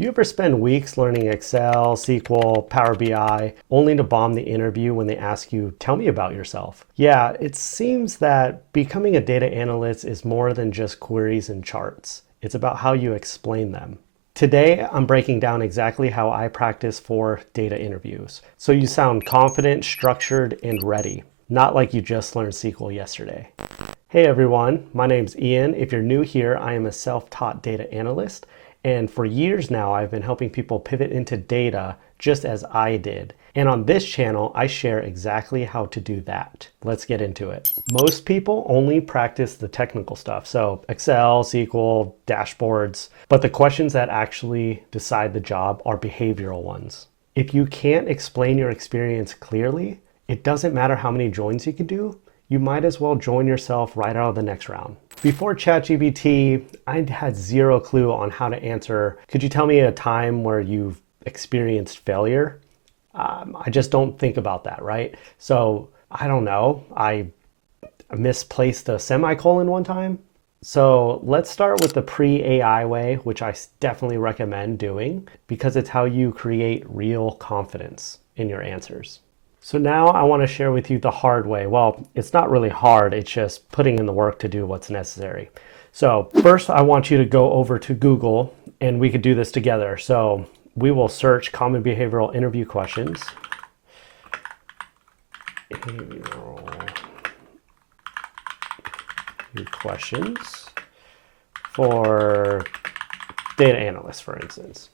You ever spend weeks learning Excel, SQL, Power BI, only to bomb the interview when they ask you, tell me about yourself? Yeah, it seems that becoming a data analyst is more than just queries and charts. It's about how you explain them. Today, I'm breaking down exactly how I practice for data interviews, so you sound confident, structured, and ready, not like you just learned SQL yesterday. Hey everyone, my name's Ian. If you're new here, I am a self-taught data analyst, and for years now, I've been helping people pivot into data just as I did. And on this channel, I share exactly how to do that. Let's get into it. Most people only practice the technical stuff, so Excel, SQL, dashboards, but the questions that actually decide the job are behavioral ones. If you can't explain your experience clearly, it doesn't matter how many joins you can do, you might as well join yourself right out of the next round. Before ChatGPT, I had zero clue on how to answer, could you tell me a time where you've experienced failure? I just don't think about that, right? So I don't know, I misplaced a semicolon one time. So let's start with the pre-AI way, which I definitely recommend doing because it's how you create real confidence in your answers. So now I want to share with you the hard way. Well, it's not really hard, it's just putting in the work to do what's necessary. So first I want you to go over to Google and we could do this together. So we will search common behavioral interview questions. Behavioral questions for data analysts, for instance.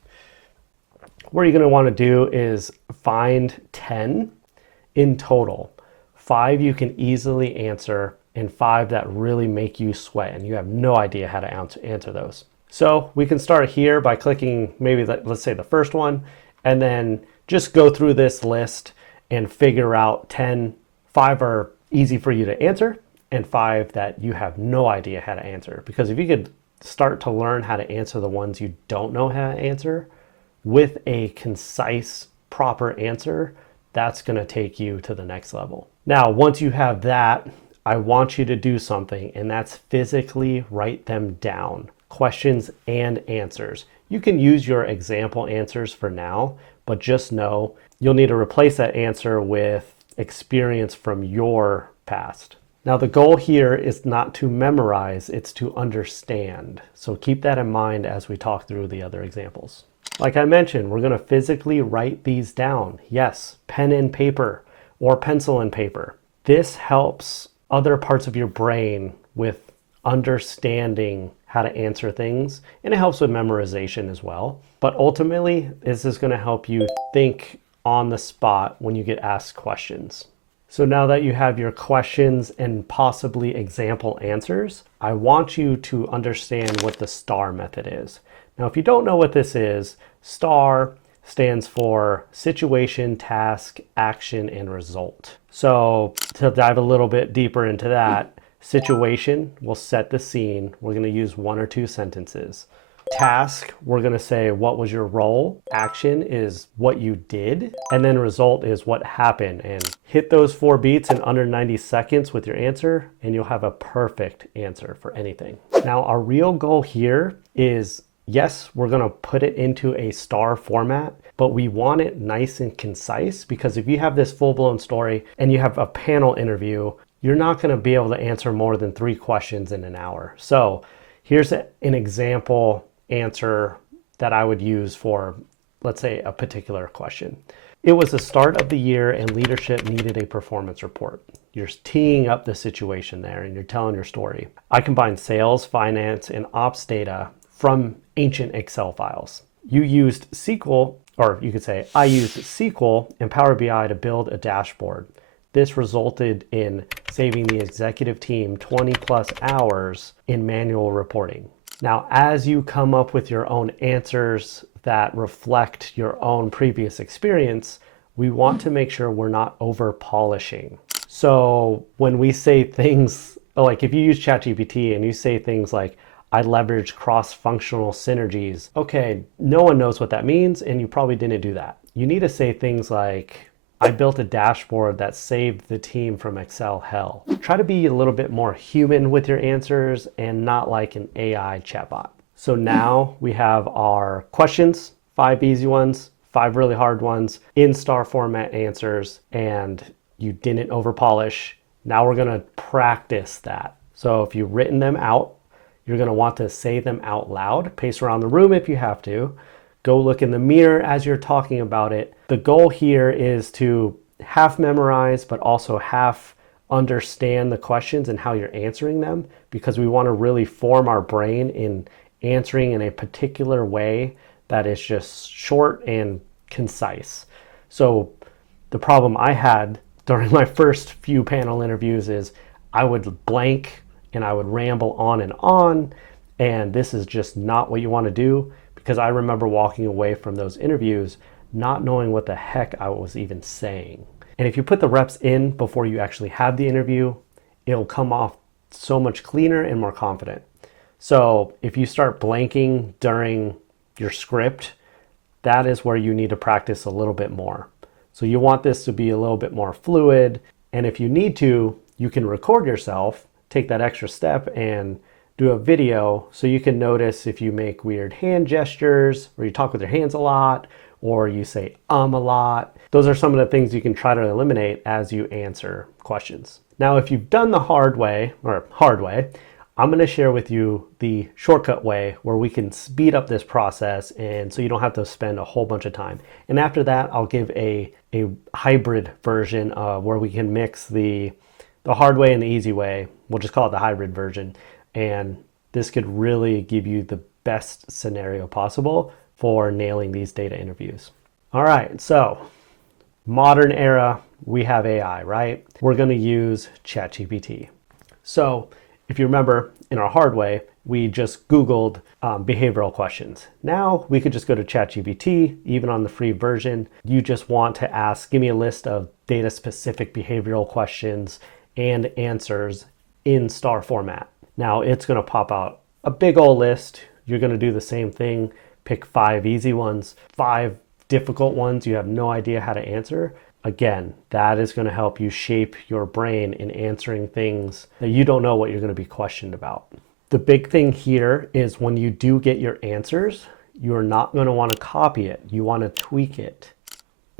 What you're going to want to do is find 10 in total. 5 you can easily answer and 5 that really make you sweat and you have no idea how to answer those. So we can start here by clicking maybe let's say the first one and then just go through this list and figure out 10. 5 are easy for you to answer and 5 that you have no idea how to answer. Because if you could start to learn how to answer the ones you don't know how to answer with a concise, proper answer, that's going to take you to the next level. Now, once you have that, I want you to do something, and that's physically write them down, questions and answers. You can use your example answers for now, but just know you'll need to replace that answer with experience from your past. Now, the goal here is not to memorize, it's to understand. So keep that in mind as we talk through the other examples. Like I mentioned, we're going to physically write these down. Yes, pen and paper or pencil and paper. This helps other parts of your brain with understanding how to answer things, and it helps with memorization as well. But ultimately, this is going to help you think on the spot when you get asked questions. So now that you have your questions and possibly example answers, I want you to understand what the STAR method is. Now, if you don't know what this is, STAR stands for situation, task, action, and result. So to dive a little bit deeper into that, situation will set the scene. We're going to use 1 or 2 sentences. Task, we're going to say, what was your role? Action is what you did. And then result is what happened. And hit those 4 beats in under 90 seconds with your answer, and you'll have a perfect answer for anything. Now, our real goal here is, yes, we're going to put it into a STAR format, but we want it nice and concise, because if you have this full-blown story and you have a panel interview, you're not going to be able to answer more than 3 questions in an hour. So here's an example answer that I would use for, let's say, a particular question. It was the start of the year and leadership needed a performance report. You're teeing up the situation there and you're telling your story. I combined sales, finance, and ops data from ancient Excel files. You used SQL, or you could say, I used SQL and Power BI to build a dashboard. This resulted in saving the executive team 20 plus hours in manual reporting. Now, as you come up with your own answers that reflect your own previous experience, we want to make sure we're not over polishing. So when we say things like, if you use ChatGPT and you say things like, I leverage cross-functional synergies. Okay, no one knows what that means, and you probably didn't do that. You need to say things like, I built a dashboard that saved the team from Excel hell. Try to be a little bit more human with your answers and not like an AI chatbot. So now we have our questions 5 easy ones, 5 really hard ones, in star format answers, and you didn't over polish. Now we're going to practice that. So if you've written them out, you're going to want to say them out loud, pace around the room if you have to. Go look in the mirror as you're talking about it. The goal here is to half memorize, but also half understand the questions and how you're answering them, because we want to really form our brain in answering in a particular way that is just short and concise. So the problem I had during my first few panel interviews is I would blank and I would ramble on, and this is just not what you want to do, because I remember walking away from those interviews not knowing what the heck I was even saying. And if you put the reps in before you actually have the interview, it'll come off so much cleaner and more confident. So if you start blanking during your script, that is where you need to practice a little bit more. So you want this to be a little bit more fluid. And if you need to, you can record yourself, take that extra step and do a video so you can notice if you make weird hand gestures, or you talk with your hands a lot, or you say a lot. Those are some of the things you can try to eliminate as you answer questions. Now, if you've done the hard way, I'm going to share with you the shortcut way where we can speed up this process, and so you don't have to spend a whole bunch of time. And after that, I'll give a hybrid version where we can mix the hard way and the easy way. We'll just call it the hybrid version. And this could really give you the best scenario possible for nailing these data interviews. All right, so modern era, we have AI, right? We're going to use ChatGPT. So if you remember, in our hard way, we just Googled behavioral questions. Now we could just go to ChatGPT, even on the free version. You just want to ask, give me a list of data-specific behavioral questions and answers in star format. Now it's going to pop out a big old list. You're going to do the same thing. Pick 5 easy ones, 5 difficult ones you have no idea how to answer. Again, that is going to help you shape your brain in answering things that you don't know what you're going to be questioned about. The big thing here is when you do get your answers, you're not going to want to copy it. You want to tweak it.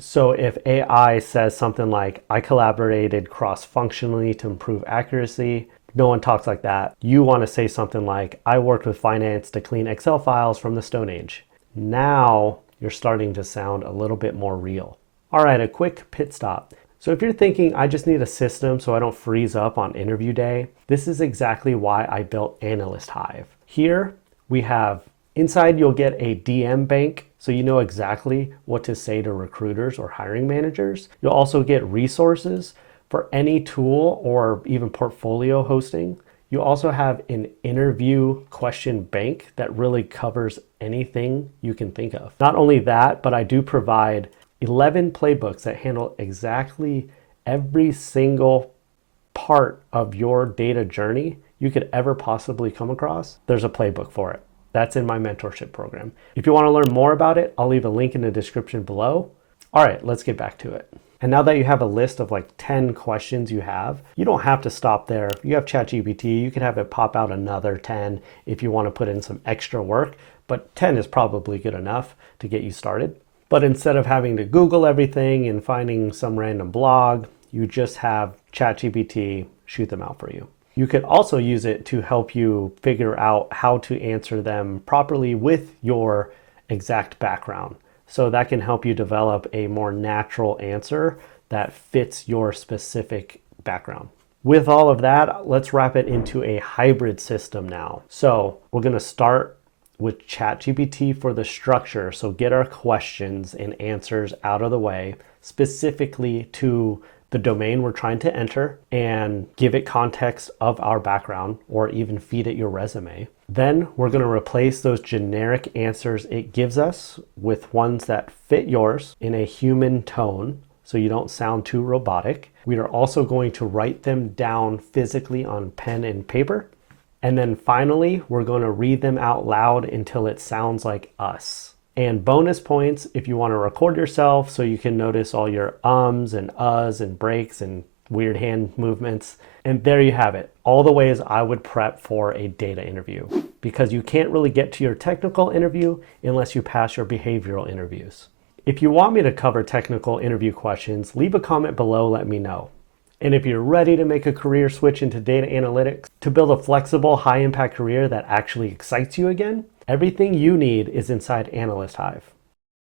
So if AI says something like, I collaborated cross-functionally to improve accuracy, no one talks like that. You want to say something like, I worked with finance to clean Excel files from the Stone Age. Now you're starting to sound a little bit more real. All right, a quick pit stop. So if you're thinking, I just need a system so I don't freeze up on interview day, this is exactly why I built Analyst Hive. Here we have, inside you'll get a DM bank, so you know exactly what to say to recruiters or hiring managers. You'll also get resources for any tool or even portfolio hosting. You also have an interview question bank that really covers anything you can think of. Not only that, but I do provide 11 playbooks that handle exactly every single part of your data journey you could ever possibly come across. There's a playbook for it. That's in my mentorship program. If you want to learn more about it, I'll leave a link in the description below. All right, let's get back to it. And now that you have a list of like 10 questions you don't have to stop there. You have ChatGPT, you could have it pop out another 10 if you want to put in some extra work, but 10 is probably good enough to get you started. But instead of having to Google everything and finding some random blog, you just have ChatGPT shoot them out for you. You could also use it to help you figure out how to answer them properly with your exact background. So that can help you develop a more natural answer that fits your specific background. With all of that, let's wrap it into a hybrid system now. So we're going to start with ChatGPT for the structure. So get our questions and answers out of the way, specifically to the domain we're trying to enter, and give it context of our background, or even feed it your resume. Then we're going to replace those generic answers it gives us with ones that fit yours in a human tone, so you don't sound too robotic. We are also going to write them down physically on pen and paper. And then finally, we're going to read them out loud until it sounds like us. And bonus points if you want to record yourself so you can notice all your ums and uhs and breaks and weird hand movements. And there you have it, all the ways I would prep for a data interview. because you can't really get to your technical interview unless you pass your behavioral interviews. If you want me to cover technical interview questions, leave a comment below, let me know. And if you're ready to make a career switch into data analytics to build a flexible, high-impact career that actually excites you again, everything you need is inside Analyst Hive.